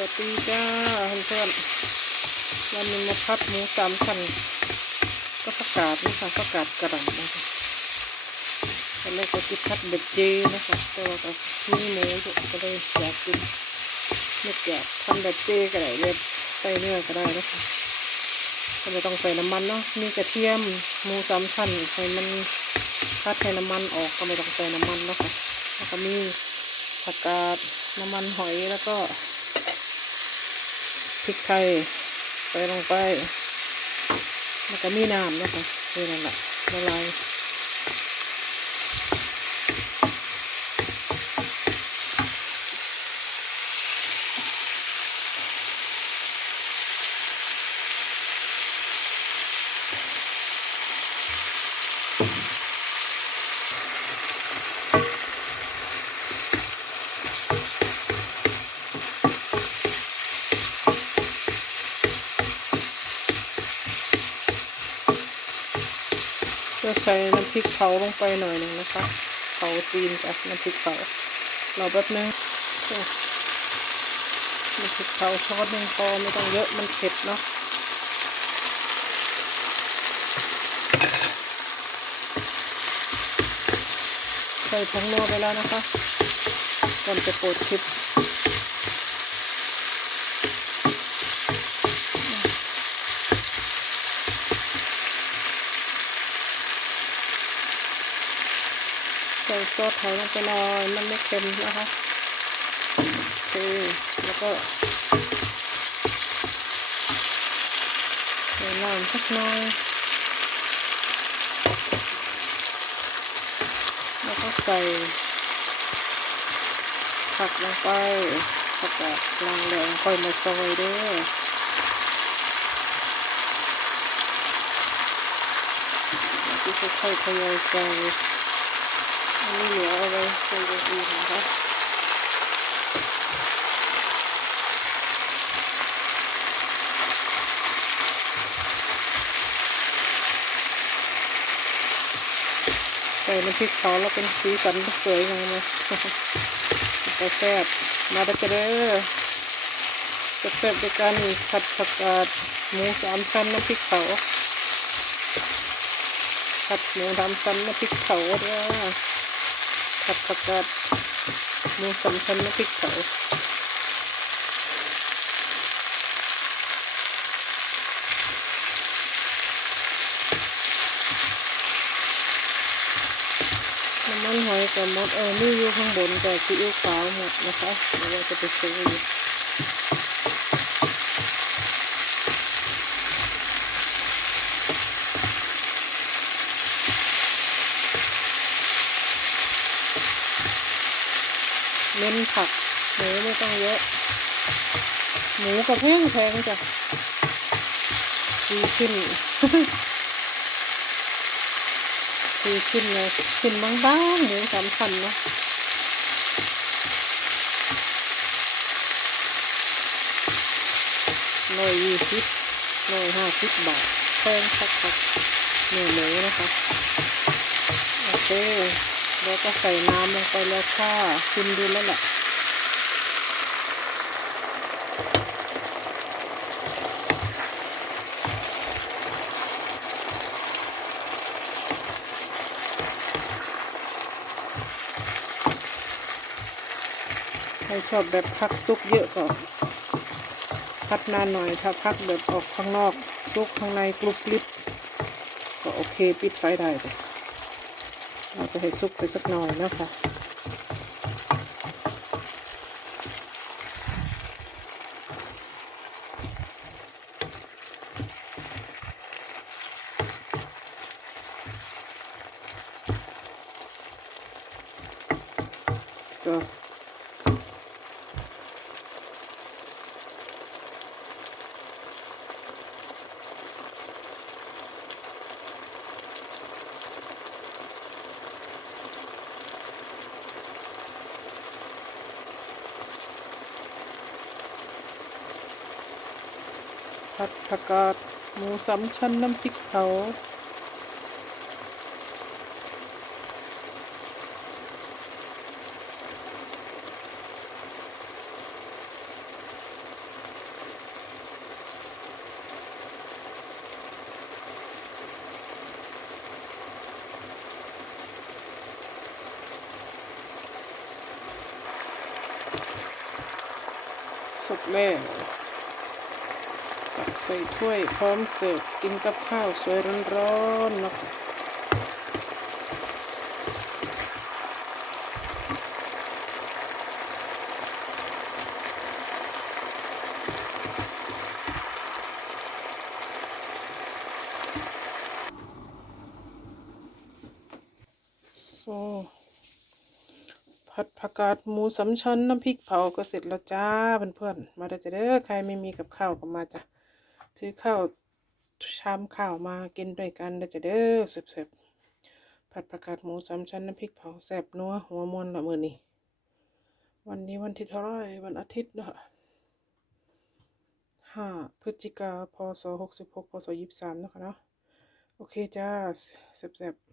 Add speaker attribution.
Speaker 1: วัสดีจ้าเพื่อนๆวันนี้มาพัดหมูสามชั้นก็ประกาศนะคะประกาศกระดำนะคะตอนแรกก็คิดพัดเบ็ดเจนะคะแต่ว่าก็มีหมูอยู่ก็เลยอยากกินไม่อยากทำแบบเจก็ได้แบบใส่เนื้อก็ได้นะคะก็ไม่ต้องใส่น้ำมันเนาะมีกระเทียมหมูสามชั้นใส่มันพัดให้น้ำมันออกก็ไม่ต้องใส่น้ำมันนะคะแล้วก็มีผักกาดน้ำมันหอยแล้วก็ พริกไทยใส่ลงไป แล้วก็มีน้ำนะคะนี่นั่นแหละละลาย จะใส่น้ำพริกเผาลงไปหน่อยหนึ่งนะคะเผาตีนกับน้ำพริกเผาเราแป๊บนึงน้ำพริกเผาช้อนหนึ่งพอไม่ต้องเยอะมันเผ็ดเนาะใส่ผงนัวไปแล้วนะคะก่อนจะโปรดคลิป ใส่ซอสไทยลงไปหน่อยมันไม่เค็มนะคะโอเคแล้วก็ใส่น้ำสักหน่อยแล้วก็ใส่ผักลงไปผักกาดลางเหลืองค่อยมาซอยด้อแล้วก็ค่อยๆทยอยใส่ อันนี้เหลือเอาไว้ใส่อย่างอื่นนะคะใส่น้ำพริกเผาแล้วเป็นสีสันสวยงามเลยก็แซ่บมาได้กันเด้อแซ่บด้วยกันผัดผักกาดหมูสามชั้นน้ำพริกเผาผัดหมูสามชั้นน้ำพริกเผาเด้อ ผัดผักกาดหมูสามชั้นน้ำพริกเผาน้ำมันหอยกับมดเออนี่อยู่ข้างบนแต่ซีอิ๊วขาวหมดนะคะเดี๋ยวเราจะไปซื้อ เน้นผักหมูไม่ต้องเยอะ หมูกับแพงแพงจ้ะดีขึ้นดีขึ้นเลยขึ้นบางๆหมูสามพันเนาะร้อยยี่สิบร้อยห้าสิบบาทแพงสักพักเนื้อหมูนะคะโอเค แล้วก็ใส่น้ำลงไปแล้วค่ะชิมดูแล้วแหละใครชอบแบบพักซุกเยอะก็พักนานหน่อยถ้าพักแบบออกข้างนอกซุกข้างในกรุบกริบก็โอเคปิดไฟได้ เราจะให้ซุกไปสักหน่อยนะคะ so ผัดผักกาดหมูสามชั้นน้ำพริกเผาสุกแล้ ใส่ถ้วยพร้อมเสิร์ฟกินกับข้าวสวยร้อนๆนะคะโอ้ผัดผักกาดหมูสามชั้นน้ำพริกเผาก็เสร็จแล้วจ้าเพื่อนๆมาได้อจ้ะเด้อใครไม่มีกับข้าวก็มาจ้ะ ถือข้าวชามข้าวมากินด้วยกันได้จะเด้อเสร็บๆผัดผักกาดหมูสามชั้นน้ำพริกเผาแซ่บนัวหัวมวนละมือนี่วันนี้วันที่เท่าไรวันอาทิตย์เนาะห้าพฤศจิกาพศหกสิบหกพศยี่สิบสามนะคะเนาะโอเคจ้าเส็บๆ